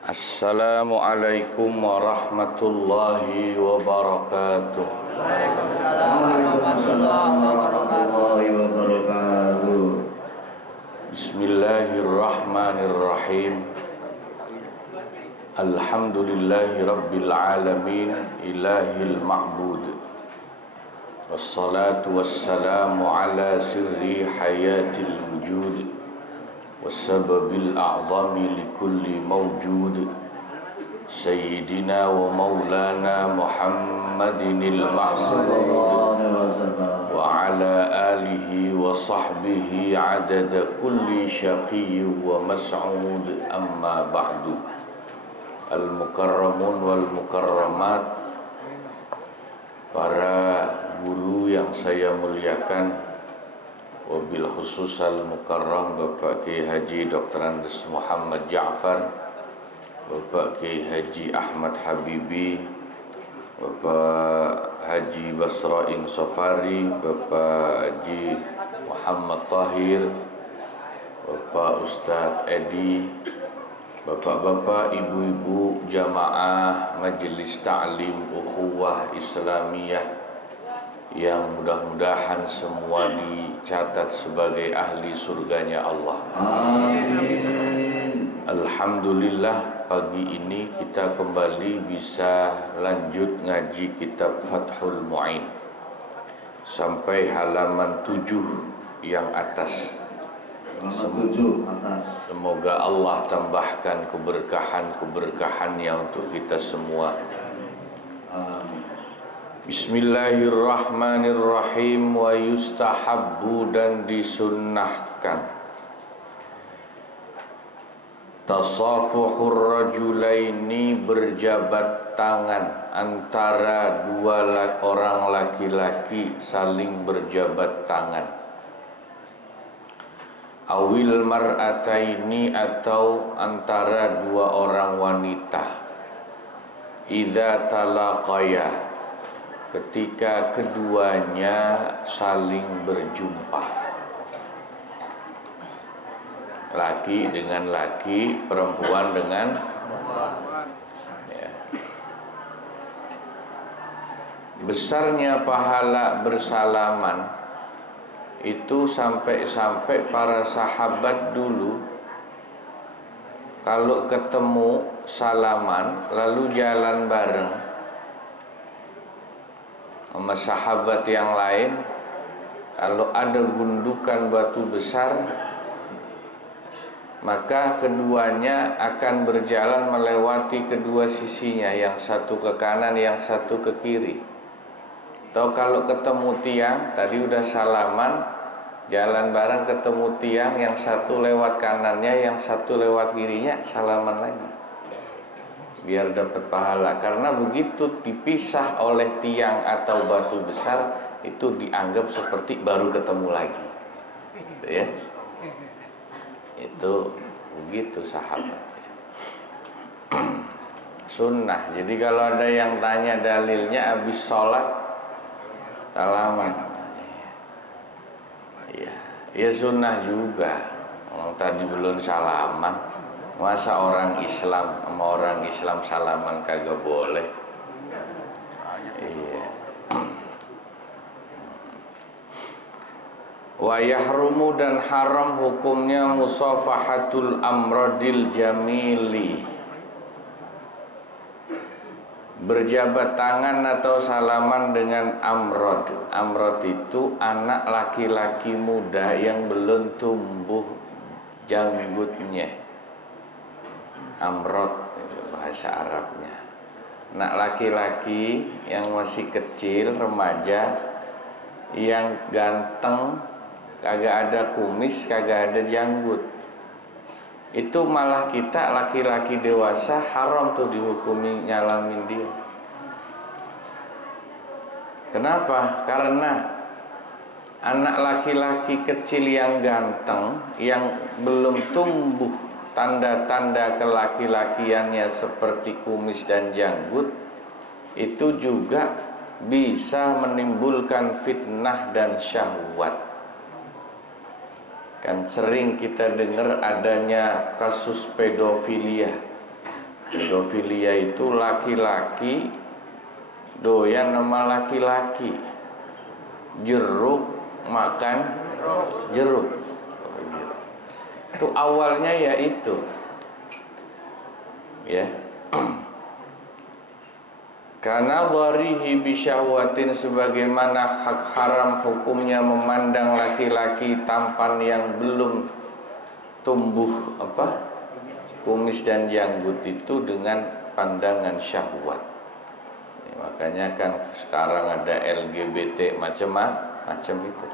Assalamualaikum warahmatullahi wabarakatuh. Waalaikumsalam warahmatullahi wabarakatuh. Bismillahirrahmanirrahim. Alhamdulillahi rabbil alamin, ilahil ma'bud. Wassalatu wassalamu ala sirri hayatil wujud wassababil a'zami likulli mawjud Sayyidina wa maulana Muhammadinil mahmud wa ala alihi wa sahbihi adada kulli syaqiyy wa mas'ud. Amma ba'du. Al-mukarramun wal mukarramat, para guru yang saya muliakan, wabil khusus al-mukarram Bapak Kiai Haji Dr. Andes Muhammad Ja'far, Bapak Kiai Haji Ahmad Habibi, Bapak Haji Basrain Safari, Bapak Haji Muhammad Tahir, Bapak Ustadz Edi, Bapak-bapak, ibu-ibu, jamaah Majelis Ta'lim Ukhuwah Islamiyah yang mudah-mudahan semua dicatat sebagai ahli surganya Allah. Amin. Alhamdulillah, pagi ini kita kembali bisa lanjut ngaji kitab Fathul Mu'in sampai halaman 7 yang atas. Semoga Allah tambahkan keberkahan-keberkahannya untuk kita semua. Bismillahirrahmanirrahim. Wa yustahabbu, dan disunnahkan, tasafuhur rajulaini, berjabat tangan antara dua orang laki-laki, saling berjabat tangan. Awil mar'ataini, atau antara dua orang wanita. Idza talaqaya, ketika keduanya saling berjumpa. Laki dengan laki, perempuan dengan ya. Besarnya pahala bersalaman itu sampai-sampai para sahabat dulu kalau ketemu salaman lalu jalan bareng sama sahabat yang lain, kalau ada gundukan batu besar maka keduanya akan berjalan melewati kedua sisinya, yang satu ke kanan, yang satu ke kiri. Atau kalau ketemu tiang, tadi udah salaman, jalan bareng ketemu tiang, yang satu lewat kanannya, yang satu lewat kirinya, salaman lagi, biar dapat pahala. Karena begitu dipisah oleh tiang atau batu besar, itu dianggap seperti baru ketemu lagi, ya. Itu begitu sahabat. Sunnah. Jadi kalau ada yang tanya dalilnya, habis sholat salaman, ya sunnah juga. Tadi belum salaman, masa orang Islam sama orang Islam salaman kagak boleh? Iya. Wa yahrumu, dan haram hukumnya musafahatul amradil jamili, berjabat tangan atau salaman dengan amrod. Amrod itu anak laki-laki muda yang belum tumbuh janggutnya. Amrod itu bahasa Arabnya. Anak laki-laki yang masih kecil, remaja, yang ganteng, kagak ada kumis, kagak ada janggut. Itu malah kita laki-laki dewasa haram tuh dihukumi nyalamin dia. Kenapa? Karena anak laki-laki kecil yang ganteng, yang belum tumbuh tanda-tanda kelaki-lakiannya seperti kumis dan janggut, itu juga bisa menimbulkan fitnah dan syahwat. Kan sering kita dengar adanya kasus pedofilia Pedofilia itu laki-laki doyan sama laki-laki, jeruk makan jeruk. Itu awalnya ya itu, ya. Karena dharihi bisyahwatin, sebagaimana hak haram hukumnya memandang laki-laki tampan yang belum tumbuh kumis dan janggut itu dengan pandangan syahwat. Makanya kan sekarang ada LGBT macam itu.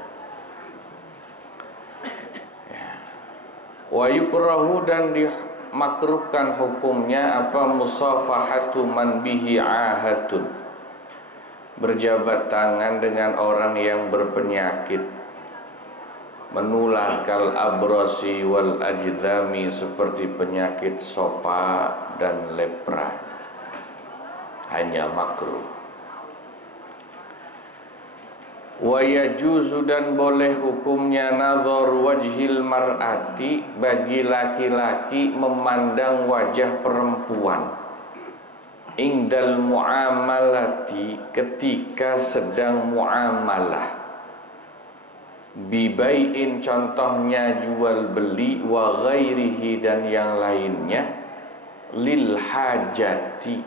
Wa yukrahu, dan dimakruhkan hukumnya musafahatu man bihi ahadun, berjabat tangan dengan orang yang berpenyakit menular, kal abrasi wal ajdami, seperti penyakit sopa dan lepra, hanya makruh. Wa yajuzu, dan boleh hukumnya nazar wajhil mar'ati, bagi laki-laki memandang wajah perempuan, indal muamalati, ketika sedang muamalah, bibai'in, contohnya jual beli, wa ghairihi, dan yang lainnya, lil hajati,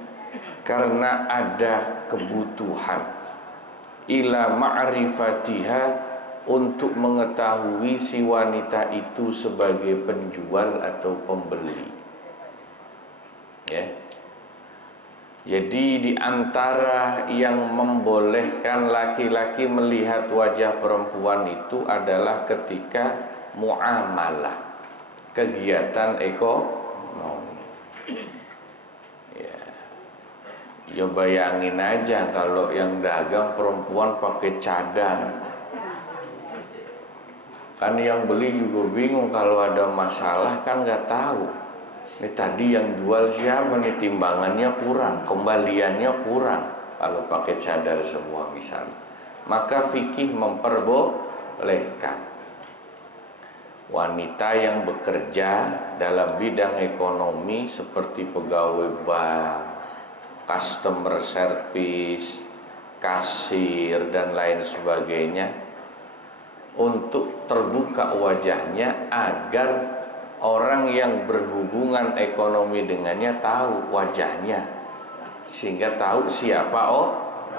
karena ada kebutuhan, ila ma'rifatiha, untuk mengetahui si wanita itu sebagai penjual atau pembeli, ya. Jadi di antara yang membolehkan laki-laki melihat wajah perempuan itu adalah ketika muamalah, kegiatan ekonomi. Ya bayangin aja kalau yang dagang perempuan pakai cadar, kan yang beli juga bingung, kalau ada masalah kan nggak tahu. Ini tadi yang jual siapa nih, timbangannya kurang, kembaliannya kurang kalau pakai cadar semua misalnya. Maka fikih memperbolehkan wanita yang bekerja dalam bidang ekonomi seperti pegawai bank, customer service, kasir, dan lain sebagainya, untuk terbuka wajahnya agar orang yang berhubungan ekonomi dengannya tahu wajahnya, sehingga tahu siapa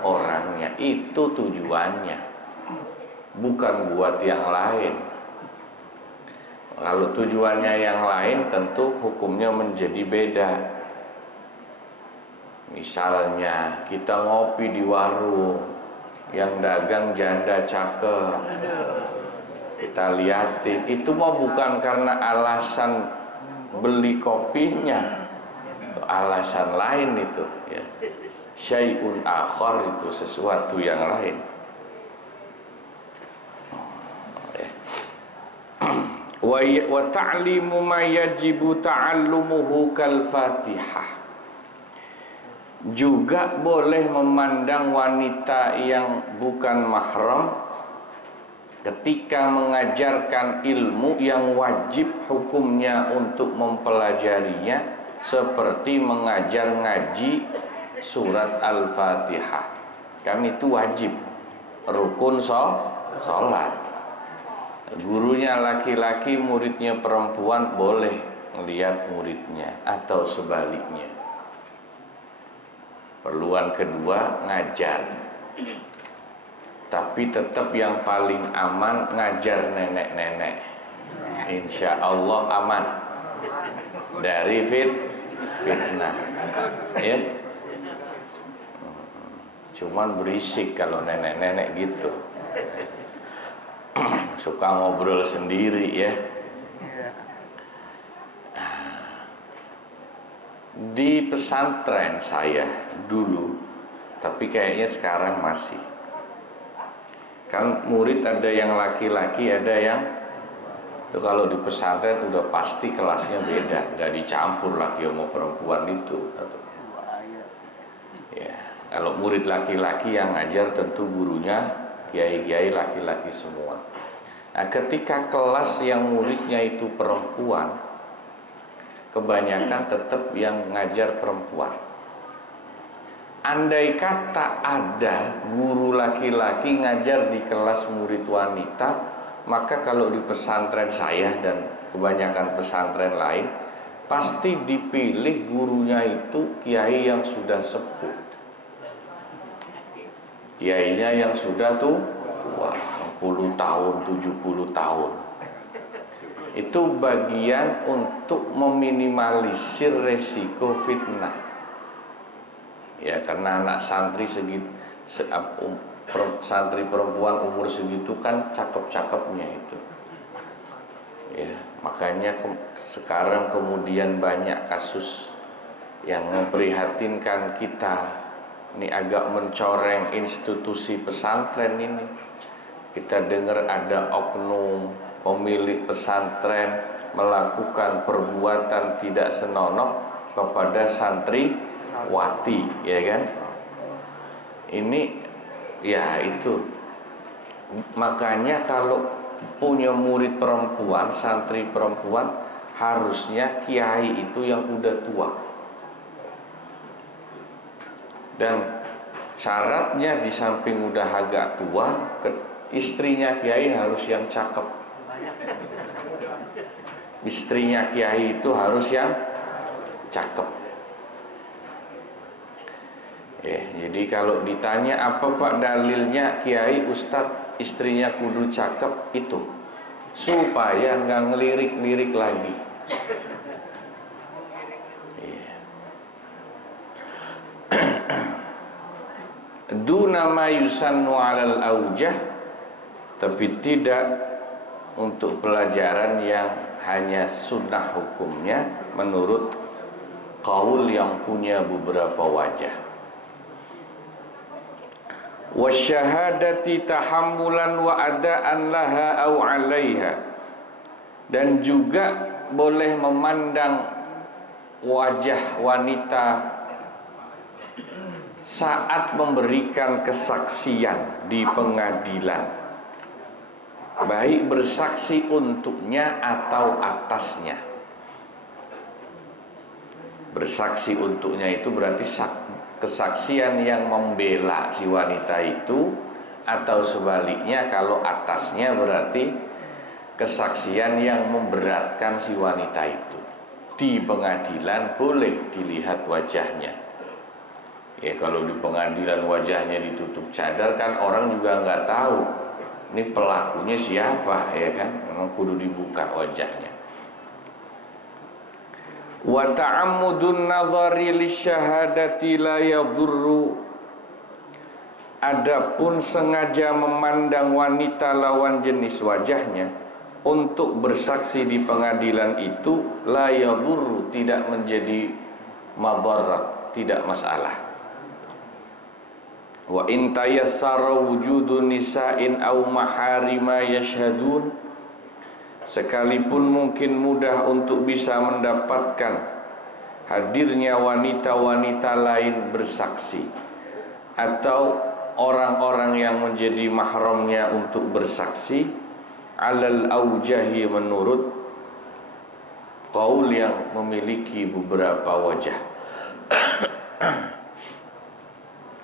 orangnya. Itu tujuannya, bukan buat yang lain. Kalau tujuannya yang lain, tentu hukumnya menjadi beda. Misalnya kita ngopi di warung, yang dagang janda cakep, kita liatin, itu mah bukan karena alasan beli kopinya, alasan lain itu, ya. Syai'un akhar, itu sesuatu yang lain. Wa ta'limu ma yajibu ta'allumuhu kal Fatihah. Juga boleh memandang wanita yang bukan mahram ketika mengajarkan ilmu yang wajib hukumnya untuk mempelajarinya, seperti mengajar ngaji surat Al-Fatihah. Kan itu wajib, rukun sholat. Gurunya laki-laki, muridnya perempuan, boleh melihat muridnya, atau sebaliknya. Perluan kedua, ngajar. Tapi tetap yang paling aman ngajar nenek-nenek. Insya Allah aman dari fitnah, ya. Cuman berisik kalau nenek-nenek gitu, suka ngobrol sendiri, ya. Di pesantren saya dulu, tapi kayaknya sekarang masih, kan murid ada yang laki-laki, ada yang itu. Kalau di pesantren udah pasti kelasnya beda, nggak dicampur laki sama perempuan itu. Ya, kalau murid laki-laki yang ngajar tentu gurunya kiai-kiai laki-laki semua. Nah, ketika kelas yang muridnya itu perempuan, kebanyakan tetap yang ngajar perempuan. Andai kata ada guru laki-laki ngajar di kelas murid wanita, maka kalau di pesantren saya dan kebanyakan pesantren lain, pasti dipilih gurunya itu kiai yang sudah sepuh, kiainya yang sudah tua, 60 tahun, 70 tahun. Itu bagian untuk meminimalisir resiko fitnah. Ya, karena anak santri santri perempuan umur segitu kan cakep-cakepnya itu. Ya, makanya sekarang kemudian banyak kasus yang memprihatinkan kita. Ini agak mencoreng institusi pesantren ini. Kita dengar ada oknum pemilik pesantren melakukan perbuatan tidak senonoh kepada santriwati, ya kan? Ini ya itu. Makanya kalau punya murid perempuan, santri perempuan, harusnya kiai itu yang udah tua. Dan syaratnya di samping udah agak tua, istrinya kiai harus yang cakep. Istrinya kiai itu harus yang cakep. Ya, jadi kalau ditanya apa Pak dalilnya kiai ustadz istrinya kudu cakep, itu supaya nggak ngelirik-lirik lagi. Duna ma yusannu 'alal aujah, tapi tidak untuk pelajaran yang hanya sunnah hukumnya menurut qaul yang punya beberapa wajah. Wasyahadati tahammulan wa adaan laha au 'alaiha, dan juga boleh memandang wajah wanita saat memberikan kesaksian di pengadilan, baik bersaksi untuknya atau atasnya. Bersaksi untuknya itu berarti kesaksian yang membela si wanita itu, atau sebaliknya kalau atasnya berarti kesaksian yang memberatkan si wanita itu. Di pengadilan boleh dilihat wajahnya. Ya, kalau di pengadilan wajahnya ditutup cadar kan orang juga nggak tahu ini pelakunya siapa, ya kan? Memang kudu dibuka wajahnya. Wa ta'ammudun nazari lisyahadati la yadurru, adapun sengaja memandang wanita lawan jenis wajahnya untuk bersaksi di pengadilan itu la yadurru, tidak menjadi madarat, tidak masalah. Wa in tayassara wujudu nisa'in aw maharima yashhadun, sekalipun mungkin mudah untuk bisa mendapatkan hadirnya wanita-wanita lain bersaksi atau orang-orang yang menjadi mahramnya untuk bersaksi, alal aujahi, menurut qaul yang memiliki beberapa wajah.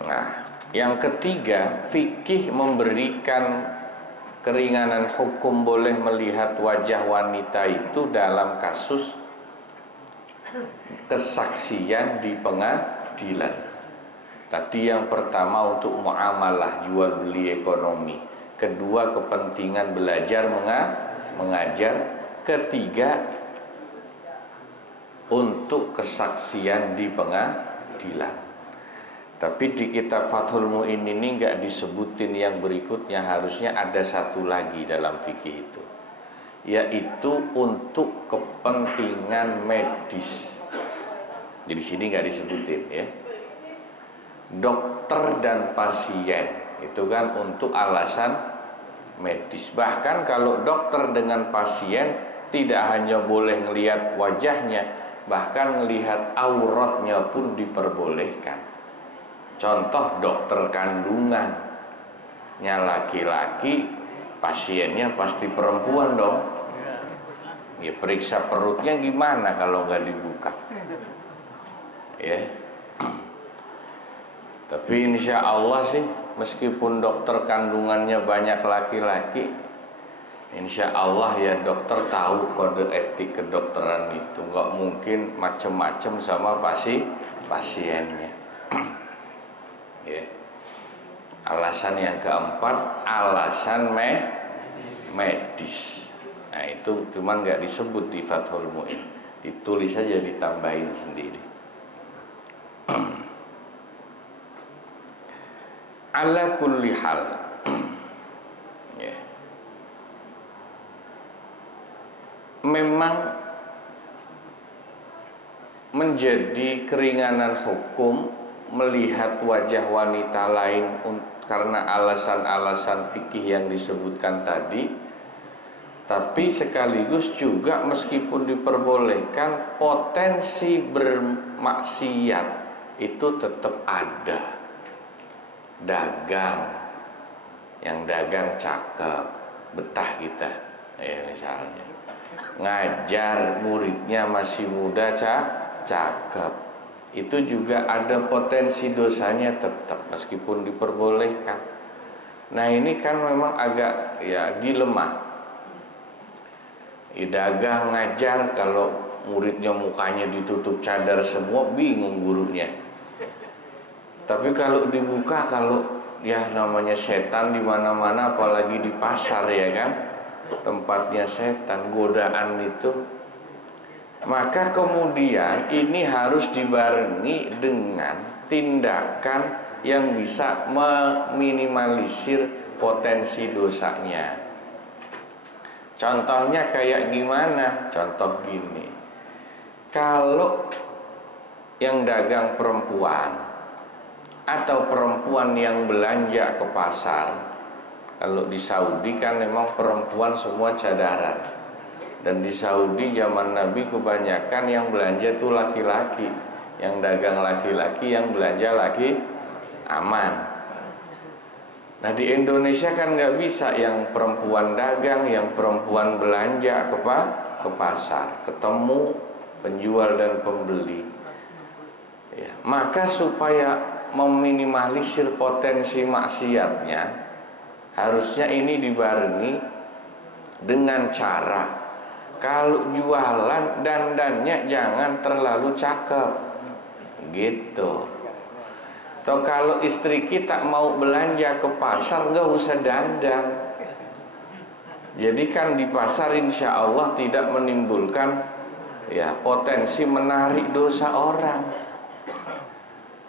Nah, yang ketiga, fikih memberikan keringanan hukum boleh melihat wajah wanita itu dalam kasus kesaksian di pengadilan. Tadi yang pertama untuk muamalah, jual beli ekonomi. Kedua, kepentingan belajar mengajar. Ketiga, untuk kesaksian di pengadilan. Tapi di kitab Fathul Mu'in ini nggak disebutin yang berikutnya, harusnya ada satu lagi dalam fikih itu, yaitu untuk kepentingan medis. Jadi sini nggak disebutin ya. Dokter dan pasien itu kan untuk alasan medis. Bahkan kalau dokter dengan pasien tidak hanya boleh ngelihat wajahnya, bahkan ngelihat auratnya pun diperbolehkan. Contoh dokter kandungannya laki-laki, pasiennya pasti perempuan dong. Ya periksa perutnya gimana kalau nggak dibuka? Ya. Tapi insya Allah sih, meskipun dokter kandungannya banyak laki-laki, insya Allah ya dokter tahu kode etik kedokteran itu. Nggak mungkin macem-macem sama pasiennya. Ya. Alasan yang keempat, alasan medis. Nah itu cuman nggak disebut di Fathul Mu'in, ditulis saja, ditambahin sendiri. Ala kulli hal. Ya. Memang menjadi keringanan hukum melihat wajah wanita lain karena alasan-alasan fikih yang disebutkan tadi, tapi sekaligus juga meskipun diperbolehkan, potensi bermaksiat itu tetap ada. Dagang, yang dagang cakep, betah kita, ya misalnya ngajar muridnya masih muda, cakep, itu juga ada potensi dosanya tetap meskipun diperbolehkan. Nah ini kan memang agak ya dilema. Dagang ngajar, kalau muridnya mukanya ditutup cadar semua, bingung gurunya. Tapi kalau dibuka, kalau ya namanya setan di mana-mana, apalagi di pasar ya kan, tempatnya setan, godaan itu. Maka kemudian ini harus dibarengi dengan tindakan yang bisa meminimalisir potensi dosanya. Contohnya kayak gimana? Contoh gini, kalau yang dagang perempuan atau perempuan yang belanja ke pasar, kalau di Saudi kan memang perempuan semua cadaran, dan di Saudi zaman Nabi kebanyakan yang belanja tuh laki-laki, yang dagang laki-laki, yang belanja laki, aman. Nah di Indonesia kan nggak bisa yang perempuan dagang, yang perempuan belanja ke pasar, ketemu penjual dan pembeli. Ya, maka supaya meminimalisir potensi maksiatnya, harusnya ini dibarengi dengan cara, kalau jualan dandannya jangan terlalu cakep gitu. Atau kalau istri kita mau belanja ke pasar, nggak usah dandan. Jadi kan di pasar insya Allah tidak menimbulkan ya potensi menarik dosa orang.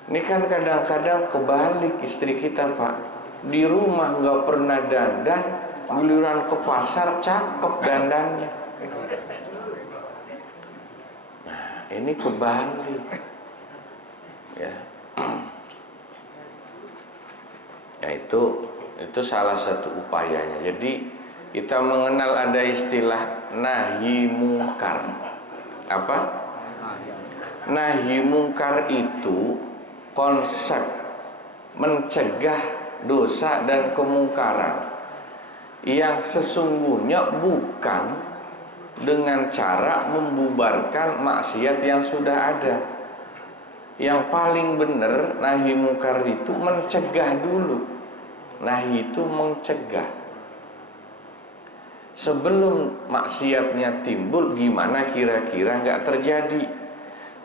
Ini kan kadang-kadang kebalik istri kita, Pak. Di rumah nggak pernah dandan, giliran ke pasar cakep dandannya. Nah, ini kebalik. Ya. Ya itu salah satu upayanya. Jadi kita mengenal ada istilah nahi mungkar. Apa? Nahi mungkar itu konsep mencegah dosa dan kemungkaran yang sesungguhnya bukan dengan cara membubarkan maksiat yang sudah ada. Yang paling benar nahi mungkar itu mencegah dulu. Nahi itu mencegah. Sebelum maksiatnya timbul, gimana kira-kira nggak terjadi.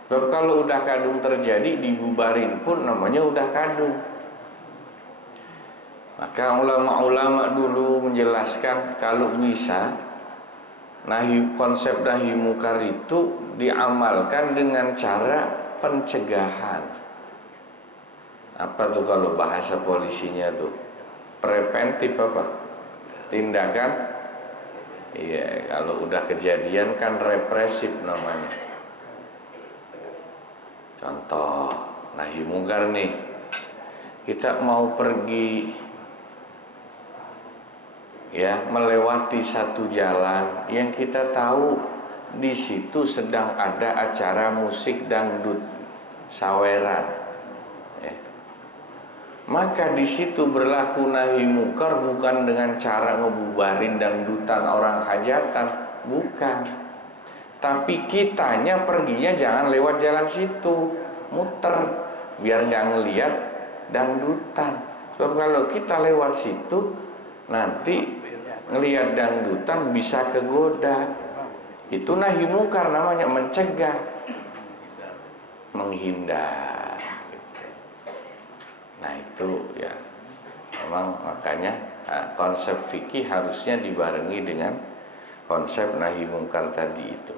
Sebab kalau udah kadung terjadi, dibubarin pun namanya udah kadung. Maka ulama-ulama dulu menjelaskan kalau bisa konsep nahi mungkar itu diamalkan dengan cara pencegahan. Apa tuh kalau bahasa polisinya tuh? Preventif apa? Tindakan? Iya, kalau udah kejadian kan represif namanya. Contoh nahi mungkar nih, kita mau pergi ya melewati satu jalan yang kita tahu di situ sedang ada acara musik dangdut saweran, maka di situ berlaku nahi mungkar bukan dengan cara ngebubarin dangdutan orang hajatan, bukan. Tapi kitanya perginya jangan lewat jalan situ, muter biar nggak ngelihat dangdutan. Sebab kalau kita lewat situ nanti ngelihat dangdutan bisa kegoda. Itu nahi mungkar namanya, mencegah, menghindar. Nah itu ya, memang makanya konsep fikih harusnya dibarengi dengan konsep nahi mungkar tadi itu.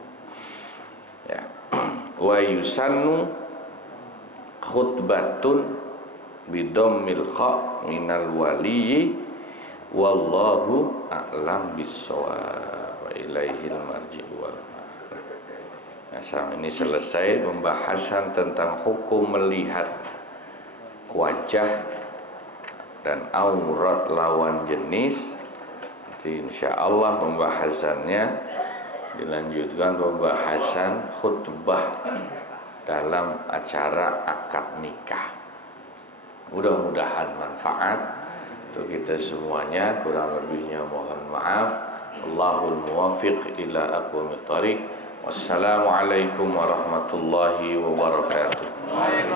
Ya. Wa yusannu khutbatun bidammil kha minal waliyyi wallahu a'lam bissawab wa ilaihil marji'u wal ma'ab. Nah, ini selesai pembahasan tentang hukum melihat wajah dan aurat lawan jenis. Jadi insyaallah pembahasannya dilanjutkan pembahasan khutbah dalam acara akad nikah. Mudah-mudahan manfaat untuk kita semuanya. Kurang lebihnya mohon maaf. Allahul muwaffiq ila aqwamit thariq. Wassalamualaikum warahmatullahi wabarakatuh.